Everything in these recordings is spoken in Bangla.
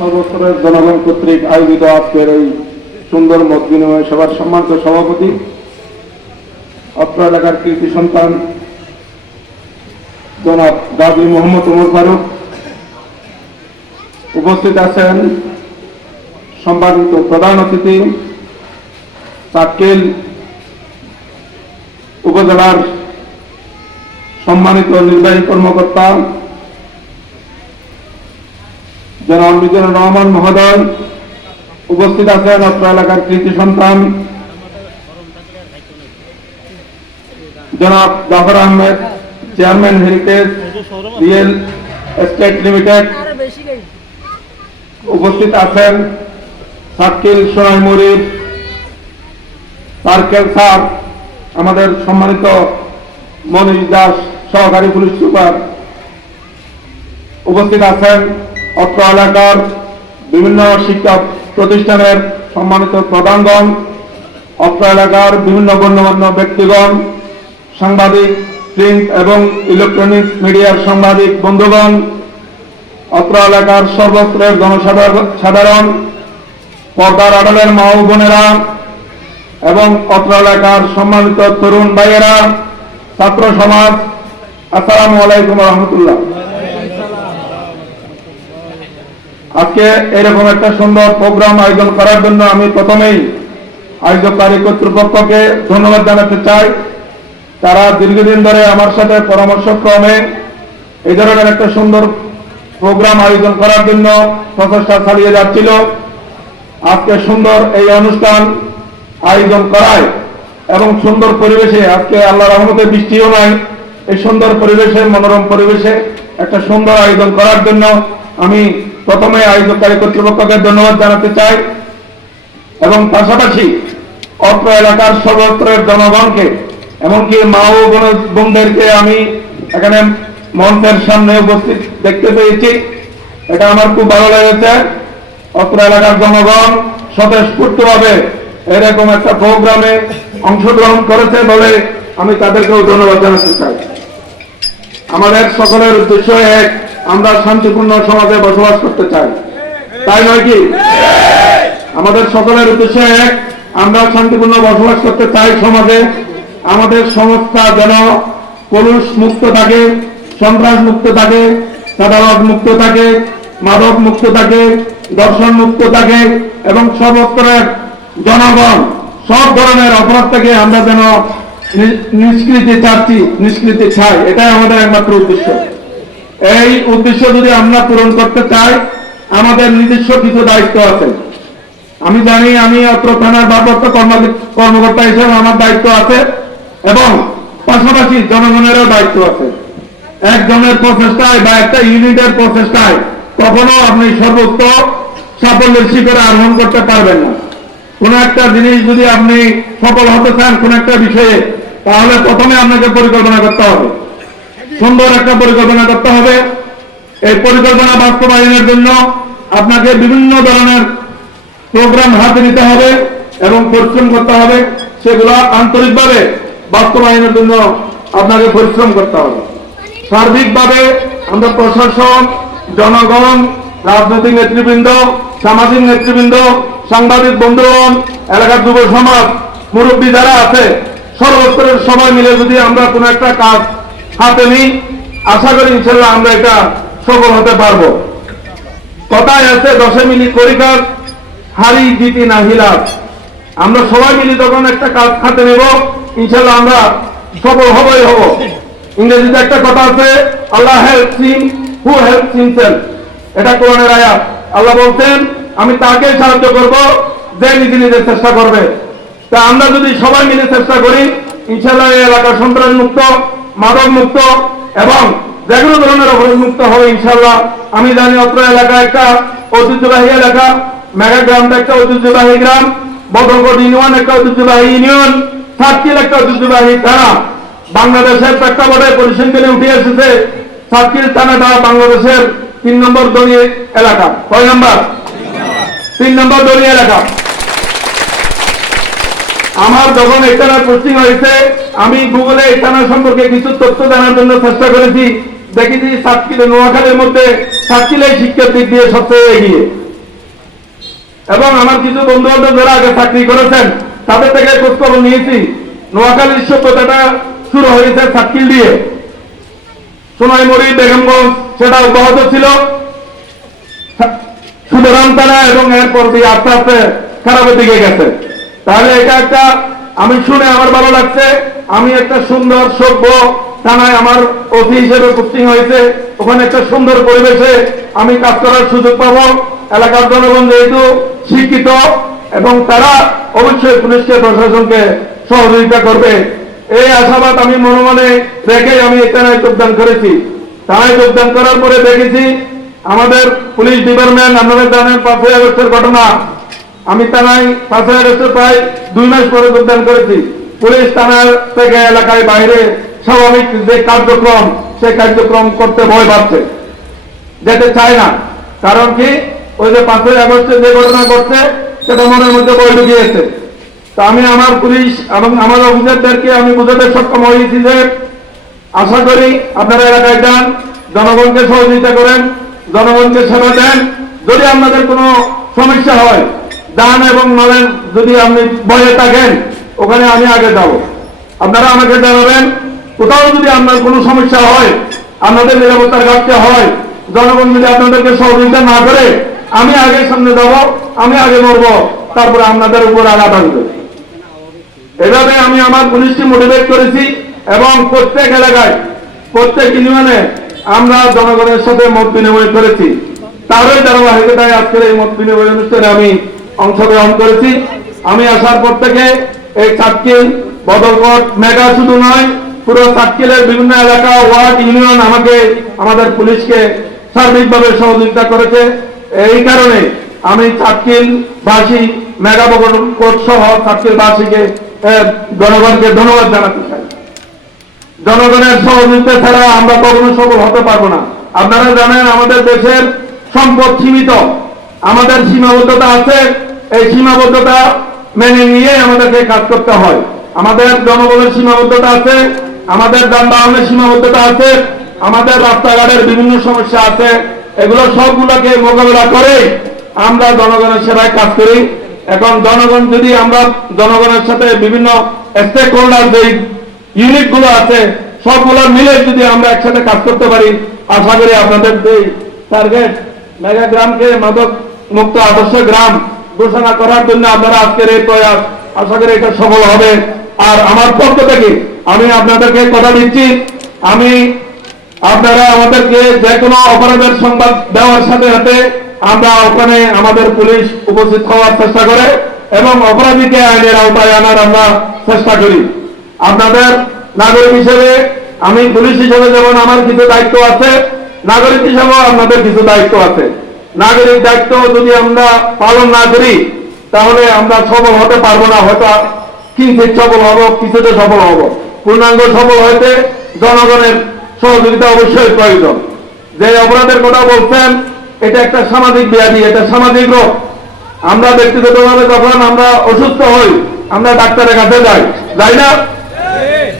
সর্বস্তরের জনগণ কর্তৃক আয়োজিত আজকের এই সুন্দর মত বিনিময় সভার সম্মানিত সভাপতি, অত্র এলাকার কৃতি সন্তান জনাব গাজী মোহাম্মদ ওমর ফারুক, উপস্থিত আছেন সম্মানিত প্রধান অতিথি চাটখিল উপজেলার সম্মানিত নির্বাহী কর্মকর্তা জনাব মিজানুর রহমান মহোদয়, উপস্থিত আছেন অত্র এলাকার কৃতি সন্তান জনাব Zafar Ahmed, chairman Heritage Real Estate Limited, উপস্থিত আছেন চাটখিল সোনাইমুড়ির সার্কেল স্যার আমাদের সম্মানিত মনীষ দাস সহকারী পুলিশ সুপার, উপস্থিত আছেন অত্র এলাকার বিভিন্ন শিক্ষা প্রতিষ্ঠানের সম্মানিত প্রধানগণ, অত্র এলাকার বিভিন্ন গণ্যমান্য ব্যক্তিগণ, সাংবাদিক, প্রিন্ট এবং ইলেকট্রনিক্স মিডিয়ার সাংবাদিক বন্ধুগণ, অত্র এলাকার সর্বস্তরের জনসাধারণ, পর্দার আড়ালের মা ও বোনেরা এবং অত্র এলাকার সম্মানিত তরুণ ভাইয়েরা, ছাত্র সমাজ, আসসালামু আলাইকুম রহমতুল্লাহ। আজকে এরকম একটা সুন্দর প্রোগ্রাম আয়োজন করার জন্য আমি প্রথমেই আয়োজককারী কর্তৃপক্ষকে ধন্যবাদ জানাতে চাই। তারা দীর্ঘদিন ধরে আমার সাথে পরামর্শক্রমে এই ধরনের একটা সুন্দর প্রোগ্রাম আয়োজন করার জন্য প্রচেষ্টা চালিয়ে যাচ্ছিল। আজকে সুন্দর এই অনুষ্ঠান আয়োজন করায় এবং সুন্দর পরিবেশে, আজকে আল্লাহর রহমতে বৃষ্টিও নাই, এই সুন্দর পরিবেশে, মনোরম পরিবেশে একটা সুন্দর আয়োজন করার জন্য আমি প্রথমে আয়োজককারী কর্তৃপক্ষকে ধন্যবাদ জানাতে চাই এবং পাশাপাশি অত্র এলাকার সর্বস্তরের জনগণকে, এমনকি মা ও বোনদেরকে আমি এখানে মঞ্চের সামনে উপস্থিত দেখতে পেয়েছি। এটা আমার খুব ভালো লেগেছে। অত্র এলাকার জনগণ স্বতঃস্ফূর্তভাবে এরকম একটা প্রোগ্রামে অংশগ্রহণ করেছে বলে আমি তাদেরকেও ধন্যবাদ জানাতে চাই। আমাদের সকলের উদ্দেশ্য এক, আমরা শান্তিপূর্ণ সমাজে বসবাস করতে চাই, তাই নয় কি? আমাদের সকলের উদ্দেশ্য এক, আমরা শান্তিপূর্ণ বসবাস করতে চাই সমাজে। আমাদের সংস্থা যেন কলুষ মুক্ত থাকে, সন্ত্রাস মুক্ত থাকে, চাঁদাবাজ মুক্ত থাকে, মাদক মুক্ত থাকে, দর্শন মুক্ত থাকে এবং সর্বস্তরের জনগণ সব ধরনের অপরাধ থেকে আমরা যেন নিষ্কৃতি চাই, এটাই আমাদের একমাত্র উদ্দেশ্য। এই উদ্দেশ্য যদি আমরা পূরণ করতে চাই, আমাদের নিজস্ব কিছু দায়িত্ব আছে। আমি জানি, আমি অত্র থানার ভারপ্রাপ্ত কর্মকর্তা হিসেবে আমার দায়িত্ব আছে এবং পাশাপাশি জনগণেরও দায়িত্ব আছে। একজনের প্রচেষ্টায় বা একটা ইউনিটের প্রচেষ্টায় কখনো আপনি সর্বোচ্চ সাফল্যের শিখরে আরোহণ করতে পারবেন না। কোন একটা জিনিস যদি আপনি সফল হতে চান কোন একটা বিষয়ে, তাহলে প্রথমে আপনাকে পরিকল্পনা করতে হবে, সুন্দর একটা পরিকল্পনা করতে হবে। এই পরিকল্পনা বাস্তবায়নের জন্য আপনাকে বিভিন্ন ধরনের প্রোগ্রাম হাতে নিতে হবে এবং পরিশ্রম করতে হবে। সেগুলো আন্তরিকভাবে বাস্তবায়নের জন্য আপনাকে পরিশ্রম করতে হবে। সার্বিকভাবে আমরা প্রশাসন, জনগণ, রাজনৈতিক নেতৃবৃন্দ, সামাজিক নেতৃবৃন্দ, সাংবাদিক বন্ধুগণ, এলাকার যুব সমাজ, মুরব্বী যারা আছে, সর্বস্তরের সবাই মিলে যদি আমরা কোনো একটা কাজ হাতে নিই, আশা করি ইনশাল্লাহ আমরা এটা সফল হতে পারবো। কথায় আছে 10 মিনিট করিকার হারি জিতি না হিলাপ। আমরা সবাই মিলে যখন একটা কাজ হাতে নেব, ইনশাল্লাহ আমরা সফল হবই হব। ইংরেজিতে একটা কথা আছে, Allah helps him who helps himself. এটা কোরআনের আয়াত। আল্লাহ বলছেন, আমি তাকে সাহায্য করব যে নিজে নিজে চেষ্টা করবে। তা আমরা যদি সবাই মিলে চেষ্টা করি, ইনশাল্লাহ এই এলাকা সন্ত্রাস মুক্ত, মাদক মুক্ত এবং যে কোনো ধরনের অপরাধ মুক্ত হবে ইনশাল্লাহ। আমি জানি অত্র এলাকা একটা ঐতিহ্যবাহী এলাকা, মেঘাগ্রামটা একটা ঐতিহ্যবাহী গ্রাম, বদরকোট ইউনিয়ন একটা ঐতিহ্যবাহী ইউনিয়ন, চাটখিল একটা ঐতিহ্যবাহী থানা। বাংলাদেশের প্রেক্ষাপটে পরিসংখ্যানে উঠে এসেছে চাটখিল থানাটা বাংলাদেশের 3 নম্বর দলীয় এলাকা। কয় নম্বর? 3 নম্বর দলীয় এলাকা। আমার যখন এই থানার পোস্টিং হয়েছে, আমি গুগলে এই থানা সম্পর্কে কিছু তথ্য জানার জন্য চেষ্টা করেছি। দেখেছি চাটখিল, নোয়াখালীর মধ্যে চাটখিল শিক্ষার দিক দিয়ে সবচেয়ে এগিয়ে। এবং আমার কিছু বন্ধু বান্ধব যারা আগে চাকরি করেছেন তাদের থেকে খোঁজখবর নিয়েছি। নোয়াখালীর সভ্যতাটা শুরু হয়েছে সার্কিল দিয়ে, সোনাইমুড়ি, বেগমগঞ্জ সেটা অব্যাহত ছিল সুতরাং তারা, এবং এরপর দিয়ে আস্তে আস্তে খারাপের দিকে গেছে। তাহলে এটা একটা, আমি শুনে আমার ভালো লাগছে। আমি একটা সুন্দর সভ্য থানায় আমার ওসি হিসেবে পোস্টিং হয়েছে, ওখানে একটা সুন্দর পরিবেশে আমি কাজ করার সুযোগ পাবো। এলাকার জনগণ যেহেতু শিক্ষিত এবং তারা অবশ্যই পুলিশকে, প্রশাসনকে সহযোগিতা করবে, এই আশাবাদ আমি মনে মনে রেখে আমি এখানে যোগদান করেছি। থানায় যোগদান করার পরে দেখেছি আমাদের পুলিশ ডিপার্টমেন্ট, আপনাদের জানেন 5ই আগস্টের ঘটনা, আমি থানায় 5ই আগস্টের প্রায় 2 মাস পরে যোগদান করেছি। পুলিশ থানার থেকে এলাকায় বাইরে স্বাভাবিক যে কার্যক্রম, সেই কার্যক্রম করতে ভয় পাচ্ছে, যেতে চায় না। কারণ কি, ওই যে 5ই আগস্টে যে ঘটনা ঘটছে সেটা মনের মধ্যে ভয় ঢুকিয়েছে। তা আমি আমার পুলিশ এবং আমার অফিসারদেরকে আমি বোঝাতে সক্ষম হয়েছি যে আশা করি আপনারা এলাকায় যান, জনগণকে সহযোগিতা করেন, জনগণকে সেবা দেন। যদি আপনাদের কোনো সমস্যা হয়, দান এবং মালের যদি আপনি ভয়ে থাকেন, ওখানে আমি আগে যাব, আপনারা আমাকে জানাবেন। কোথাও যদি আপনার কোনো সমস্যা হয়, আপনাদের নিরাপত্তার ঘাটতি হয়, জনগণ যদি আপনাদেরকে সহযোগিতা না করে, আমি আগে সামনে যাব, আমি আগে মরব, তারপরে আপনাদের উপর আঘাত আসবে। এভাবে আমি আমার পুলিশকে মোটিভেট করেছি এবং প্রত্যেক এলাকায়, প্রত্যেক ইউনিয়নে আমরা জনগণের সাথে মত বিনিময় করেছি। তারই ধারাবাহিকতায় আজকের এই মত বিনিময় অনুষ্ঠানে আমি অংশগ্রহণ করেছি। আমি আসার পর থেকে এই সার্কিল, বদলকোট, মেগা শুধু নয়, পুরো সার্কিলের বিভিন্ন এলাকা, ওয়ার্ড, ইউনিয়ন আমাকে, আমাদের পুলিশকে সার্বিকভাবে সহযোগিতা করেছে। এই কারণে আমি সার্কিলবাসী, মেগা বদলকোট সহ সার্কিলবাসীকে, জনগণকে ধন্যবাদ জানাতে চাই। জনগণের সহযোগিতা ছাড়া আমরা কখনো সফল হতে পারবো না। আপনারা জানেন আমাদের দেশের সম্পদ সীমিত, আমাদের সীমাবদ্ধতা আছে। এই সীমাবদ্ধতা মেনে নিয়ে আমাদেরকে কাজ করতে হয়। আমাদের জনবলের সীমাবদ্ধতা আছে, আমাদের যানবাহনের সীমাবদ্ধতা আছে, আমাদের রাস্তাঘাটের বিভিন্ন সমস্যা আছে। এগুলো সবগুলোকে মোকাবেলা করে আমরা জনগণের সেবায় কাজ করি। এখন জনগণ যদি, আমরা জনগণের সাথে বিভিন্ন স্টেক হোল্ডার যে ইউনিট গুলো আছে সবগুলো মিলে যদি আমরা একসাথে কাজ করতে পারি, আশা করি আপনাদের যে টার্গেট মেগা গ্রামকে মাদক মুক্ত আদর্শ গ্রাম ঘোষণা করার জন্য আপনারা আজকের এই প্রয়াস, আশা করি এটা সফল হবে। আর আমার পক্ষ থেকে আমি আপনাদেরকে কথা দিচ্ছি, আমি আপনারা আমাদেরকে যে কোনো অপরাধের সংবাদ দেওয়ার সাথে সাথে আমরা ওখানে আমাদের পুলিশ উপস্থিত হওয়ার চেষ্টা করে এবং অপরাধীকে আইনের আওতায় আনার আমরা চেষ্টা করি। আপনাদের নাগরিক হিসেবে, আমি পুলিশ হিসেবে যেমন আমার কিছু দায়িত্ব আছে, নাগরিক হিসেবেও আপনাদের কিছু দায়িত্ব আছে। নাগরিক দায়িত্ব যদি আমরা পালন না করি তাহলে আমরা সফল হতে পারবো না। হয়তো কিঞ্চিত সফল হব, কিছুতে সফল হব। পূর্ণাঙ্গ সফল হইতে জনগণের সহযোগিতা অবশ্যই প্রয়োজন। যে অপরাধের কথা বলছেন, এটা একটা সামাজিক ব্যাধি, এটা সামাজিক রোগ। আমরা ব্যক্তিগতভাবে যখন আমরা অসুস্থ হই, আমরা ডাক্তারের কাছে যাই না?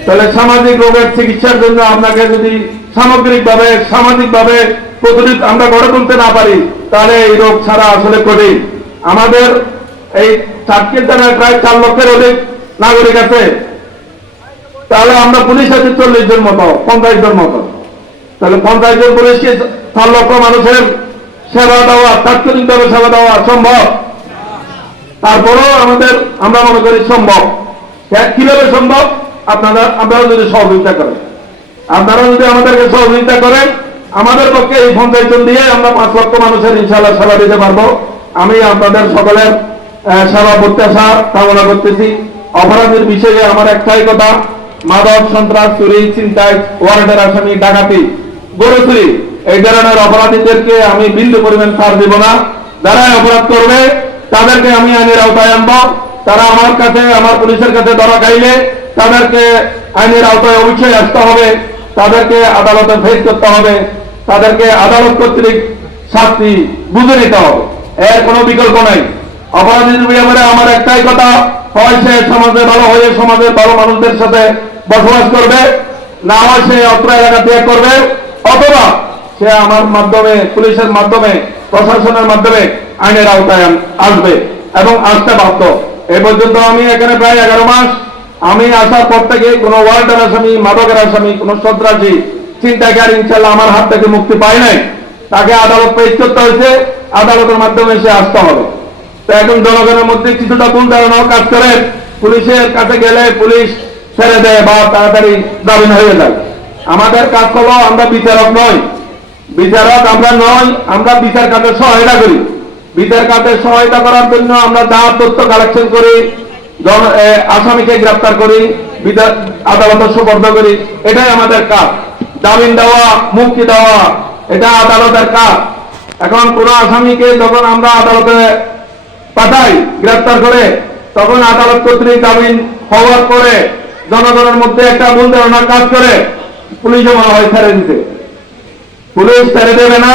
তাহলে সামাজিক রোগের চিকিৎসার জন্য আপনাকে যদি সামগ্রিকভাবে, সামাজিকভাবে প্রতিরোধ আমরা গড়ে তুলতে না পারি, তাহলে এই রোগ ছাড়া আসলে কঠিন। আমাদের এই সার্কিল থানায় প্রায় 4 লক্ষের অধিক নাগরিক আছে, তাহলে আমরা পুলিশ আছি 40 জন মতো, 50 জন মতো। তাহলে 50 জন পুলিশকে 4 লক্ষ মানুষের সেবা দেওয়া, তাৎক্ষণিকভাবে সেবা দেওয়া সম্ভব? তারপরেও আমরা মনে করি সম্ভব। কিভাবে সম্ভব? আপনারা যদি সহযোগিতা করেন, আপনারা যদি আমাদেরকে সহযোগিতা করেন, আমাদের পক্ষে এই 50 জন দিয়ে আমরা 5 লক্ষ মানুষের ইনশাআল্লাহ সেবা দিতে পারবো। আমি আপনাদের সকলের সেবা প্রত্যাশা কামনা করতেছি। অপরাধের বিষয়ে আমার একটাই কথা, মাদক, সন্ত্রাস, চুরি, ছিনতাই, ওয়ারেন্টের আসামি, ডাকাতি, গরু চুরি, এই ধরনের অপরাধীদেরকে আমি বিন্দু পরিমাণ ছাড় দিব না। যারা অপরাধ করবে তাদেরকে আমি আইনের আওতায় আনবো। তারা আমার কাছে, আমার পুলিশের কাছে ধরা খাইলে তাদেরকে আইনের আওতায় অবশ্যই আসতে হবে, তাদেরকে আদালতে ফেস করতে হবে, তাদেরকে আদালত কর্তৃক শাস্তি বুঝে নিতে হবে। এর কোনো বিকল্প নাই। অপরাধীদের ব্যাপারে আমার একটাই কথা, হয় সে সমাজে ভালো হয়ে সমাজের ভালো মানুষদের সাথে বসবাস করবে, না হয় সে অত্র এলাকা ত্যাগ করবে, অথবা সে আমার মাধ্যমে, পুলিশের মাধ্যমে, প্রশাসনের মাধ্যমে আইনের আওতায় আসবে এবং আসতে বাধ্য। এ পর্যন্ত আমি এখানে প্রায় 11 মাস, আমি আসার পর থেকে কোনো ওয়ার্ল্ডের আসামি, মাদকের আসামি, কোনো সন্ত্রাসী, চিন্তাকারী ইনশাল্লাহ আমার হাত থেকে মুক্তি পায় নাই। তাকে আদালত পেশ করতে হয়েছে, আদালতের মাধ্যমে সে আসতে হবে। তো এখন জনগণের মধ্যে কিছুটা ভুল ধারণাও কাজ করে, পুলিশের কাছে গেলে পুলিশ ছেড়ে দেয় বা তাড়াতাড়ি জামিন হয়ে যায়। আমাদের কাজ হলো, আমরা বিচারক নই, বিচারক আমরা নই, আমরা বিচার কাজে সহায়তা করি। বিচার কাজে সহায়তা করার জন্য আমরা যা তথ্য কালেকশন করি, আসামিকে গ্রেফতার করি, আদালতে সুপর্দ করি, এটাই আমাদের কাজ। জামিন দেওয়া, মুক্তি দেওয়া, এটা আদালতের কাজ। এখন কোন আসামিকে যখন আমরা আদালতে পাঠাই গ্রেফতার করে, তখন আদালত কর্তৃক জামিন হওয়ার পরে জনগণের মধ্যে একটা ভুল ধারণা কাজ করে, পুলিশে মনে হয় ছেড়ে দিতে। পুলিশ ছেড়ে দেবে না।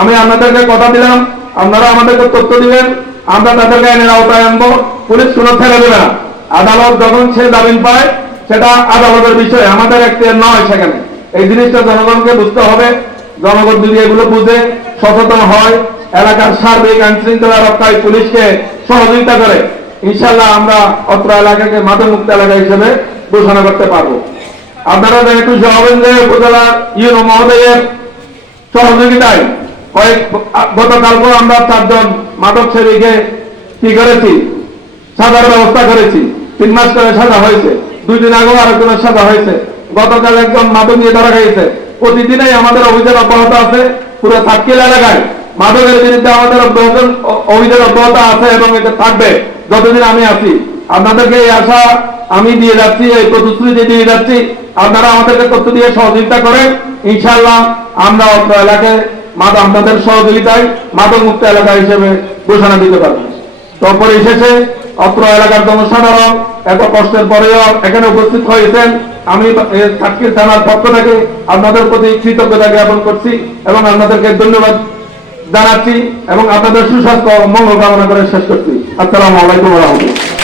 আমি আপনাদেরকে কথা দিলাম, আপনারা আমাদেরকে তথ্য দিবেন, আমরা তাদেরকে আইনের আওতায় আনবো। পুলিশ কোনো ছেড়ে দেবে না। আদালত যখন সে জামিন পায়, সেটা আদালতের বিষয়, আমাদের এখতিয়ার নয় সেখানে। এই জিনিসটা জনগণকে বুঝতে হবে। জনগণ যদি এগুলো বুঝে সচেতন হয়, এলাকার সার্বিক আইন শৃঙ্খলা রক্ষায় পুলিশকে সহযোগিতা করে, ইনশাল্লাহ আমরা অত্র এলাকাকে মাদকমুক্ত এলাকা হিসেবে ঘোষণা করতে পারবো। আপনারা একটু হবেন যে উপজেলার ইউনো মহোদয়ের সহযোগিতায় গতকালকে আমরা 4 জন মাদক সেবীকে কি করেছি, সাজার ব্যবস্থা করেছি। 3 মাস করে সাজা হয়েছে। 2 দিন আগেও আরেকজনের সাজা হয়েছে। গতকাল একজন মাদক নিয়ে ধরা গেছে। প্রতিদিনই আমাদের অভিযান অব্যাহত আছে। পুরো সাতক্ষীরা এলাকায় মাদকের বিরুদ্ধে আমাদের অভিযান অব্যাহত আছে এবং এটা থাকবে যতদিন আমি আছি। আপনাদেরকে এই আশা আমি দিয়ে যাচ্ছি, এই প্রতিশ্রুতি দিয়ে যাচ্ছি। আপনারা আমাদেরকে তথ্য দিয়ে সহযোগিতা করেন, ইনশাআল্লাহ আমরা অত্র এলাকায় আপনাদের সহযোগিতায় মাদক মুক্ত এলাকা হিসেবে ঘোষণা দিতে পারবো। তারপরে শেষে অত্র এলাকার জনসাধারণ এত কষ্টের পরেও এখানে উপস্থিত হয়েছেন, আমি সাতক্ষীরা থানার পক্ষ থেকে আপনাদের প্রতি কৃতজ্ঞতা জ্ঞাপন করছি এবং আপনাদেরকে ধন্যবাদ জানাচ্ছি এবং আপনাদের সুস্বাস্থ্য মঙ্গল কামনা করে শেষ করছি। আসসালামু আলাইকুম ওয়া রাহমাতুল্লাহ।